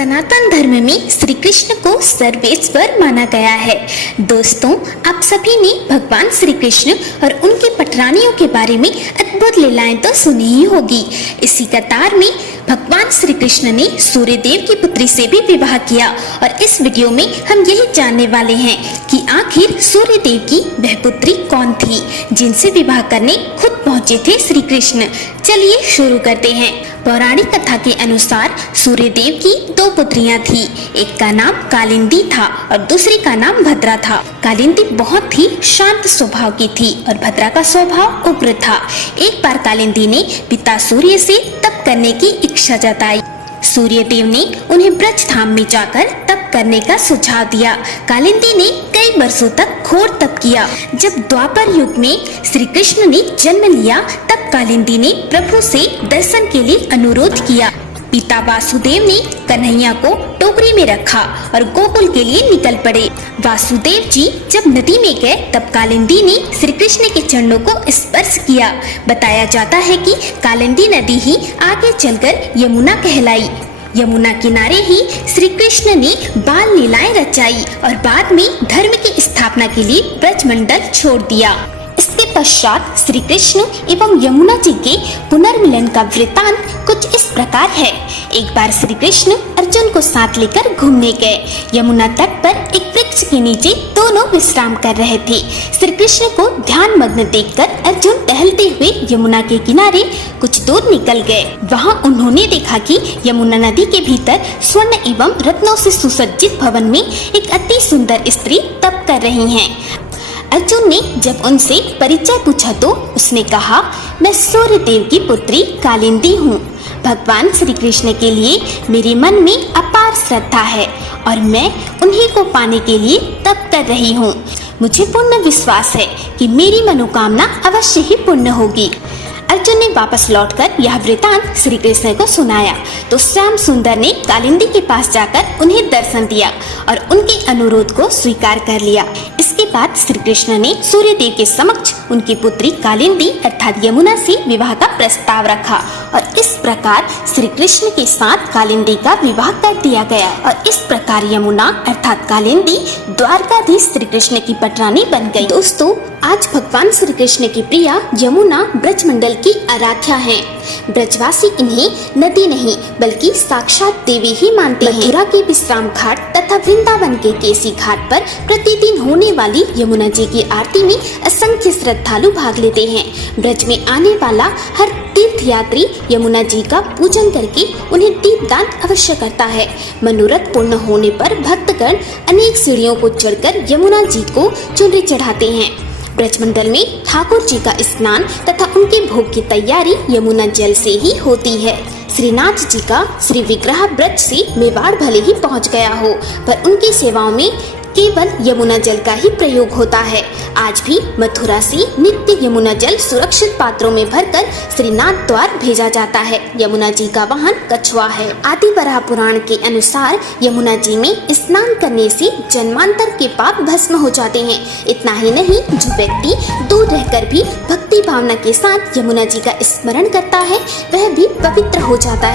सनातन धर्म में श्री कृष्ण को सर्वेश्वर माना गया है। दोस्तों, आप सभी ने भगवान श्री कृष्ण और उनके पटरानियों के बारे में अद्भुत लीलाएं तो सुनी ही होगी। इसी कतार में भगवान श्री कृष्ण ने सूर्य देव की पुत्री से भी विवाह किया और इस वीडियो में हम यही जानने वाले हैं कि आखिर सूर्य देव की वह पुत्री कौन थी जिनसे विवाह करने खुद पहुंचे थे श्री कृष्ण। चलिए शुरू करते हैं। पौराणिक कथा के अनुसार सूर्य देव की दो पुत्रियां थी। एक का नाम कालिंदी था और दूसरी का नाम भद्रा था। कालिंदी बहुत ही शांत स्वभाव की थी और भद्रा का स्वभाव उग्र था। एक बार कालिंदी ने पिता सूर्य से तप करने की इच्छा जताई। सूर्य देव ने उन्हें ब्रज धाम में जाकर तप करने का सुझाव दिया। कालिंदी ने कई वर्षों तक घोर तप किया। जब द्वापर युग में श्री कृष्ण ने जन्म लिया तब कालिंदी ने प्रभु से दर्शन के लिए अनुरोध किया। पिता वासुदेव ने कन्हैया को टोकरी में रखा और गोकुल के लिए निकल पड़े। वासुदेव जी जब नदी में गए तब कालिंदी ने श्री कृष्ण के चरणों को स्पर्श किया। बताया जाता है कि कालिंदी नदी ही आगे चलकर यमुना कहलाई। यमुना किनारे ही श्री कृष्ण ने बाल लीलाएं रचाई और बाद में धर्म की स्थापना के लिए ब्रजमंडल छोड़ दिया। इसके पश्चात श्री कृष्ण एवं यमुना जी के पुनर्मिलन का वृतांत कुछ इस प्रकार है। एक बार श्री कृष्ण अर्जुन को साथ लेकर घूमने गए। यमुना तट पर एक वृक्ष के नीचे दोनों विश्राम कर रहे थे। श्री कृष्ण को ध्यान मग्न देखकर अर्जुन टहलते हुए यमुना के किनारे कुछ दूर निकल गए। वहां उन्होंने देखा कि यमुना नदी के भीतर स्वर्ण एवं रत्नों से सुसज्जित भवन में एक अति सुंदर स्त्री तप कर रही हैं। अर्जुन ने जब उनसे परिचय पूछा तो उसने कहा, मैं सूर्य देव की पुत्री कालिंदी हूँ। भगवान श्री कृष्ण के लिए मेरे मन में अपार श्रद्धा है और मैं उन्हीं को पाने के लिए तप कर रही हूँ। मुझे पूर्ण विश्वास है कि मेरी मनोकामना अवश्य ही पूर्ण होगी। अर्जुन ने वापस लौटकर यह वृतांत श्री कृष्ण को सुनाया तो श्याम सुंदर ने कालिंदी के पास जाकर उन्हें दर्शन दिया और उनके अनुरोध को स्वीकार कर लिया। इसके बाद श्री कृष्ण ने सूर्य देव के समक्ष उनकी पुत्री कालिंदी अर्थात यमुना से विवाह का प्रस्ताव रखा और इस प्रकार श्री कृष्ण के साथ कालिंदी का विवाह कर दिया गया और इस प्रकार यमुना अर्थात कालिंदी द्वारकाधीश श्री कृष्ण की पटरानी बन गई। दोस्तों, आज भगवान श्री कृष्ण की प्रिया यमुना ब्रजमंडल की आराध्या है। ब्रजवासी इन्हें नदी नहीं बल्कि साक्षात देवी ही मानते हैं। मथुरा के विश्राम घाट तथा वृंदावन के केसी घाट पर प्रतिदिन होने वाली यमुना जी की आरती में असंख्य श्रद्धालु भाग लेते हैं। ब्रज में आने वाला हर तीर्थ यात्री यमुना जी का पूजन करके उन्हें दीपदान अवश्य करता है। मनोरथ पूर्ण होने पर भक्तगण अनेक सीढ़ियों को चढ़कर यमुना जी को चुनरी चढ़ाते हैं। ब्रजमंडल में ठाकुर जी का स्नान तथा उनके भोग की तैयारी यमुना जल से ही होती है। श्रीनाथ जी का श्री विग्रह ब्रज से मेवाड़ भले ही पहुंच गया हो पर उनकी सेवाओं में केवल यमुना जल का ही प्रयोग होता है। आज भी मथुरा से नित्य यमुना जल सुरक्षित पात्रों में भरकर श्रीनाथ द्वार भेजा जाता है। यमुना जी का वाहन कछुआ है। आदि वराह पुराण के अनुसार यमुना जी में स्नान करने से जन्मांतर के पाप भस्म हो जाते हैं। इतना ही नहीं, जो व्यक्ति दूर रहकर भी भक्ति भावना के साथ यमुना जी का स्मरण करता है वह भी पवित्र हो जाता है।